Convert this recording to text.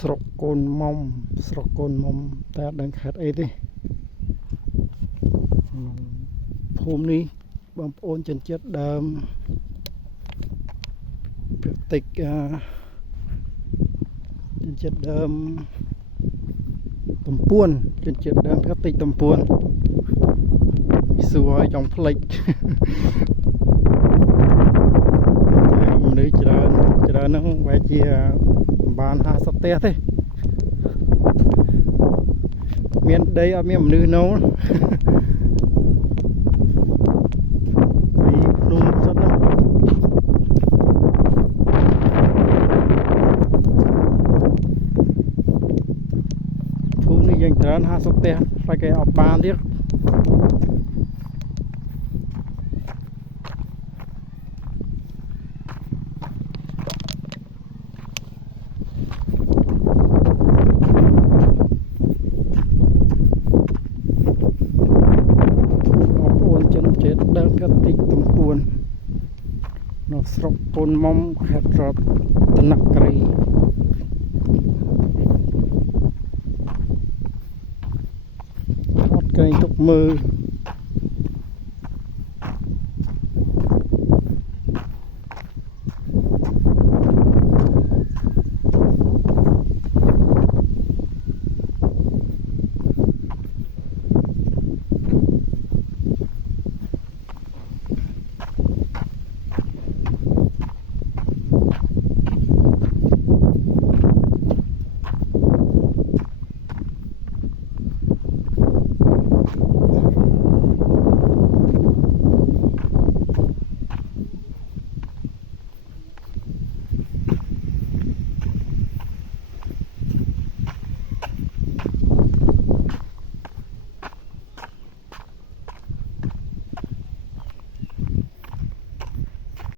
ស្រុកកូនមុំស្រុកកូនមុំតែអត់ដឹងខេត្តអីទេភូមិនេះបងប្អូនជនជាតិដើមភាគតិចជនជាតិដើមតំពួនជនជាតិដើមភាគតិចតំពួនសួរឲ្យចង់ផ្លេចមនុស្សច្រើនហ្នឹងបែរជាបាន50ផ្ទះទេមានដីអត់មានមនុស្សនៅពីភ្នំសិនហ្នឹងភូមិនេះយ៉ាងច្រើន50ផ្ទះតែគេអត់បានទៀតដើមកាតិចតំពួននៅស្រុកកូនមុំខេត្តរតនគិរីអត់កែងទុកមើល